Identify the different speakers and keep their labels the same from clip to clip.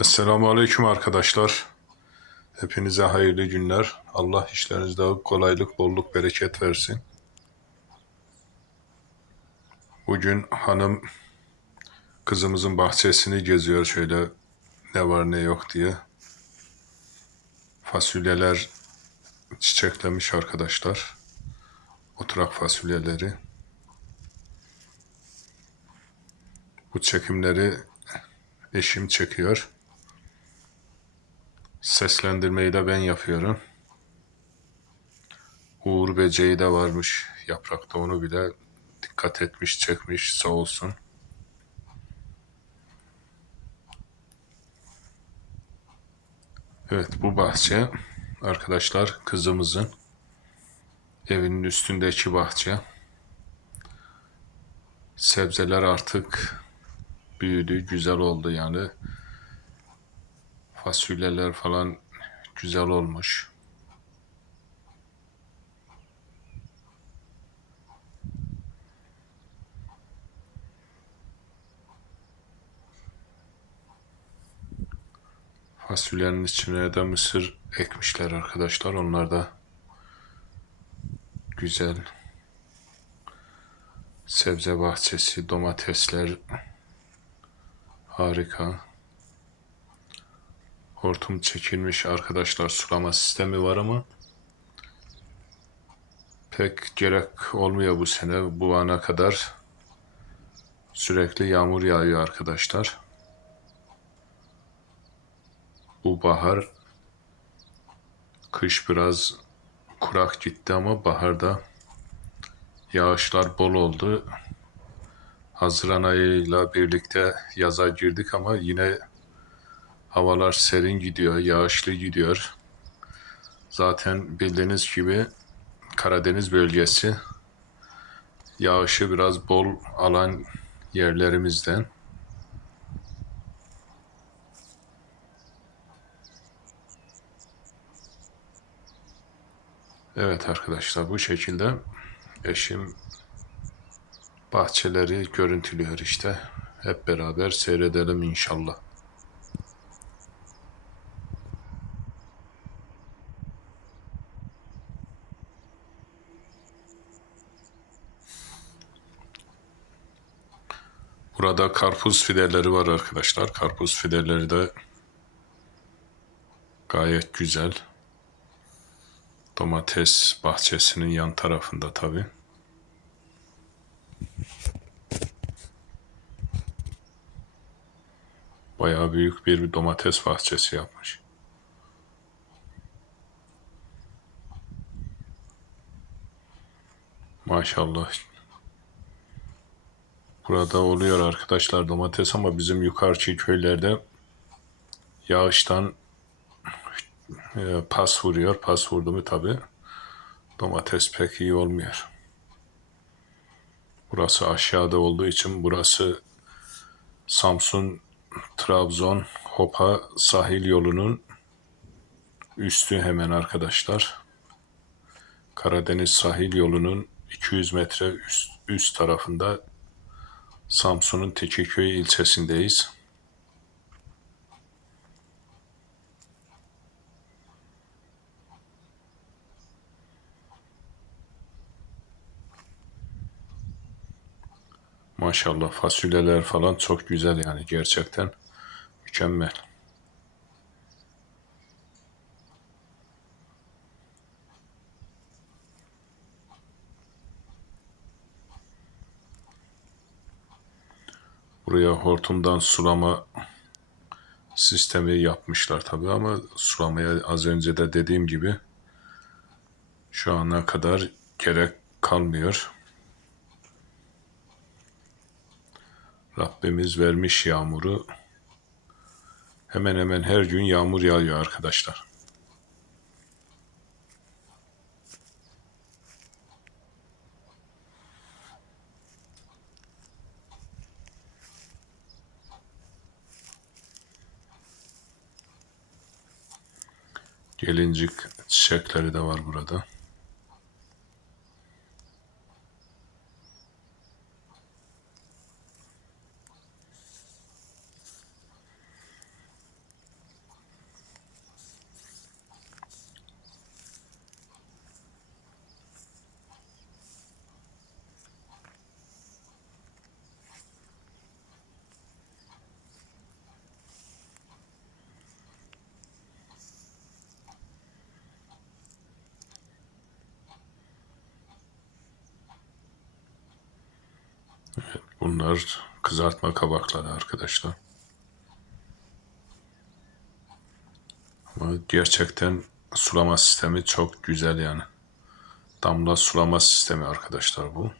Speaker 1: Esselamu Aleyküm arkadaşlar. Hepinize hayırlı günler. Allah işlerinizde kolaylık, bolluk, bereket versin. Bugün hanım kızımızın bahçesini geziyor şöyle ne var ne yok diye. Fasulyeler çiçeklemiş arkadaşlar. Oturak fasulyeleri. Bu çekimleri eşim çekiyor. Seslendirmeyi de ben yapıyorum. Uğur böceği de varmış yaprakta onu bile dikkat etmiş çekmiş sağ olsun. Evet bu bahçe arkadaşlar kızımızın evinin üstündeki bahçe. Sebzeler artık büyüdü, güzel oldu yani. Fasulyeler falan güzel olmuş. Fasulyenin içine de mısır ekmişler arkadaşlar. Onlar da güzel. Sebze bahçesi, domatesler harika. Hortum çekilmiş arkadaşlar sulama sistemi var ama pek gerek olmuyor bu sene. Bu ana kadar sürekli yağmur yağıyor arkadaşlar. Bu bahar kış biraz kurak gitti ama baharda yağışlar bol oldu. Haziran ayıyla birlikte yaza girdik ama yine havalar serin gidiyor, yağışlı gidiyor. Zaten bildiğiniz gibi Karadeniz bölgesi yağışı biraz bol alan yerlerimizden. Evet arkadaşlar bu şekilde eşim bahçeleri görüntülüyor işte. Hep beraber seyredelim inşallah. Burada karpuz fideleri var arkadaşlar. Karpuz fideleri de gayet güzel. Domates bahçesinin yan tarafında tabi. Bayağı büyük bir domates bahçesi yapmış. Maşallah. Burada oluyor arkadaşlar domates ama bizim yukarıki köylerde yağıştan e, pas vuruyor. Pas vurdu mu tabi domates pek iyi olmuyor. Burası aşağıda olduğu için burası Samsun, Trabzon, Hopa sahil yolunun üstü hemen arkadaşlar. Karadeniz sahil yolunun 200 metre üst, üst tarafında Samsun'un Tekiköy ilçesindeyiz. Maşallah fasulyeler falan çok güzel yani gerçekten mükemmel. Buraya hortumdan sulama sistemi yapmışlar tabi ama sulamaya az önce de dediğim gibi şu ana kadar gerek kalmıyor. Rabbimiz vermiş yağmuru. Hemen hemen her gün yağmur yağıyor arkadaşlar. Gelincik çiçekleri de var burada. Bunlar kızartma kabakları arkadaşlar. Ama gerçekten sulama sistemi çok güzel yani. Damla sulama sistemi arkadaşlar bu.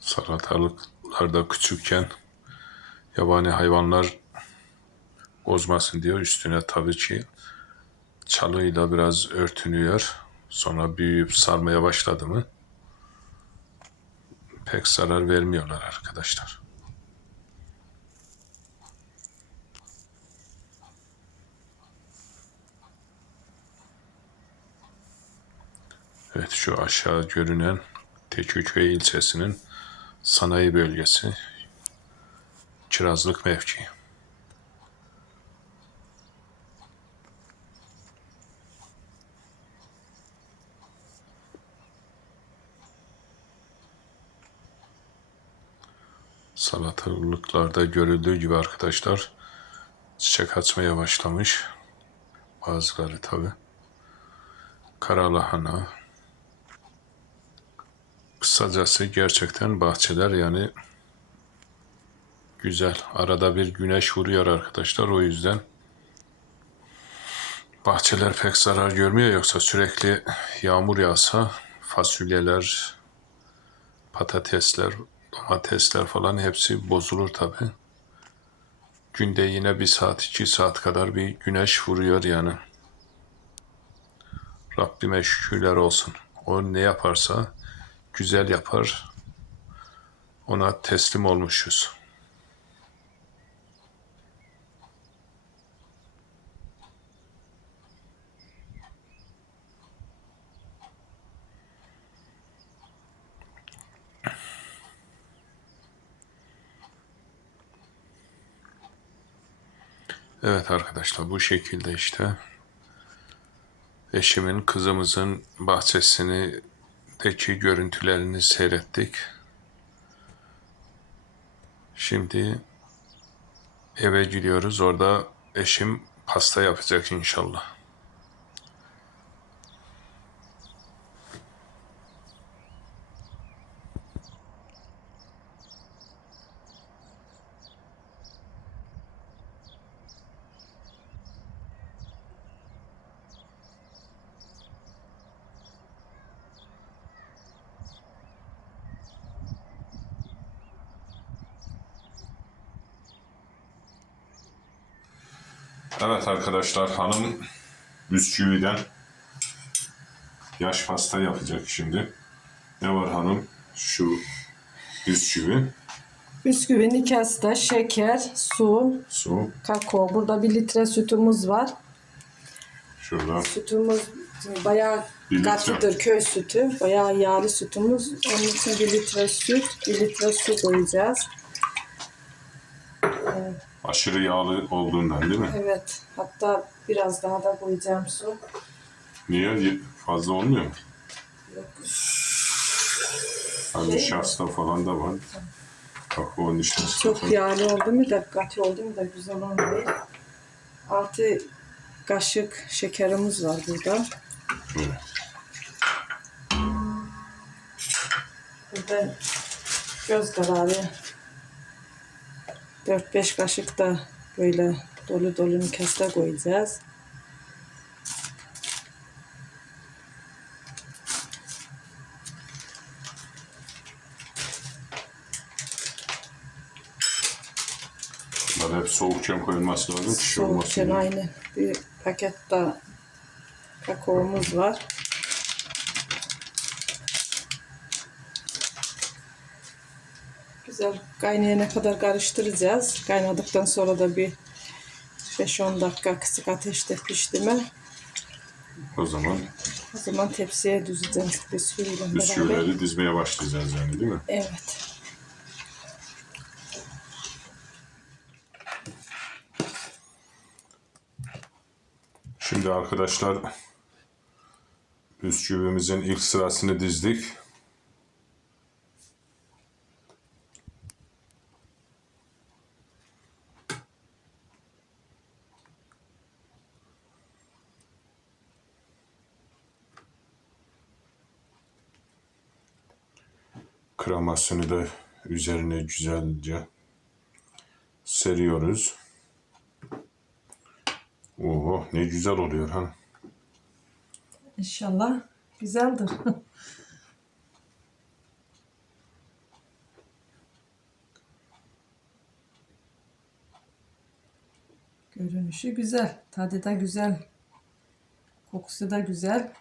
Speaker 1: Salatalıklarda küçükken yabani hayvanlar bozmasın diye üstüne tabii ki çalıyla biraz örtünüyor. Sonra büyüyüp sarmaya başladı mı pek zarar vermiyorlar arkadaşlar. Evet şu aşağı görünen Teküköy ilçesinin sanayi bölgesi Kirazlık mevkii. Salatalıklarda görüldüğü gibi arkadaşlar çiçek açmaya başlamış. Bazıları tabi. Kara lahana. Kısacası gerçekten bahçeler yani güzel. Arada bir güneş vuruyor arkadaşlar o yüzden bahçeler pek zarar görmüyor yoksa sürekli yağmur yağsa fasulyeler, patatesler, domatesler falan hepsi bozulur tabi. Günde yine bir saat iki saat kadar bir güneş vuruyor yani. Rabbime şükürler olsun. O ne yaparsa güzel yapar. Ona teslim olmuşuz. Evet arkadaşlar bu şekilde işte eşimin kızımızın bahçesini deki görüntülerini seyrettik. Şimdi eve gidiyoruz. Orada eşim pasta yapacak inşallah. Evet arkadaşlar hanım bisküviden yaş pasta yapacak şimdi. Ne var hanım? Şu bisküvi,
Speaker 2: Bisküvi, nişasta, şeker, su,
Speaker 1: su,
Speaker 2: kakao. Burada bir litre sütümüz var.
Speaker 1: şurada
Speaker 2: Sütümüz bayağı
Speaker 1: Bir litre.
Speaker 2: katıdır köy sütü. Bayağı yağlı sütümüz. Onun için bir litre süt, bir litre su koyacağız.
Speaker 1: Aşırı yağlı olduğundan değil mi?
Speaker 2: Evet. Hatta biraz daha da koyacağım su.
Speaker 1: Niye? Fazla olmuyor mu? Ha, nişasta falan da var. Kakao nişasta
Speaker 2: Çok
Speaker 1: falan.
Speaker 2: yağlı oldu mu da katı oldu mu da güzel olmuyor. Altı kaşık şekerimiz var burada.
Speaker 1: Evet.
Speaker 2: Burada göz kararı 4-5 kaşık da böyle dolu dolu nişasta koyacağız.
Speaker 1: Bunlar hep soğukken koyulması lazım. şey.
Speaker 2: Soğukken aynı bir paket da kakaomuz var. Güzel kaynayana kadar karıştıracağız. Kaynadıktan sonra da bir 5-10 dakika kısık ateşte pişti mi
Speaker 1: O zaman
Speaker 2: o zaman tepsiye düzeceğiz bisküviyle beraber.
Speaker 1: bisküvileri dizmeye başlayacağız yani değil mi?
Speaker 2: Evet.
Speaker 1: Şimdi arkadaşlar bisküvimizin ilk sırasını dizdik. Kremasını da üzerine güzelce seriyoruz. Oho ne güzel oluyor ha.
Speaker 2: İnşallah güzeldir. Görünüşü güzel, tadı da güzel, kokusu da güzel.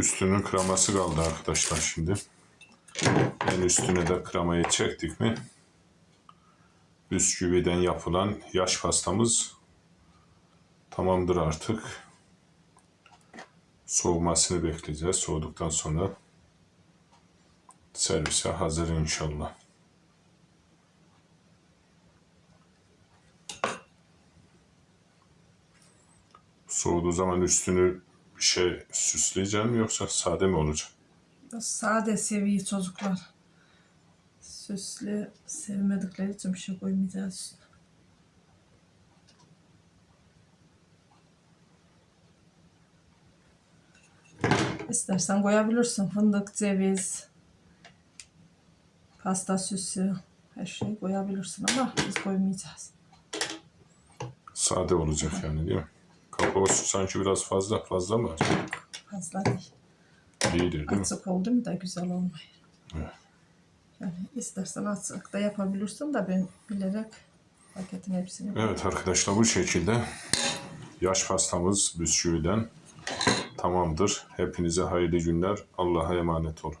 Speaker 1: Üstünün kreması kaldı arkadaşlar şimdi. En üstüne de kremayı çektik mi? Bisküviden yapılan yaş pastamız tamamdır artık. Soğumasını bekleyeceğiz. Soğuduktan sonra servise hazır inşallah. Soğuduğu zaman üstünü şey süsleyeceğim yoksa sade mi olacak?
Speaker 2: Sade seviyor çocuklar. Süslü sevmedikleri için bir şey koymayacağız. İstersen koyabilirsin fındık, ceviz, pasta süsü, her şeyi koyabilirsin ama biz koymayacağız.
Speaker 1: Sade olacak yani değil mi? Kakaosu sanki biraz fazla fazla mı acaba?
Speaker 2: Fazla değil.
Speaker 1: İyidir değil mi?
Speaker 2: Açık oldu mu da güzel olmuyor.
Speaker 1: Evet.
Speaker 2: Yani istersen açık da yapabilirsin de ben bilerek paketin hepsini
Speaker 1: Evet arkadaşlar bu şekilde yaş pastamız bisküviden tamamdır. Hepinize hayırlı günler. Allah'a emanet olun.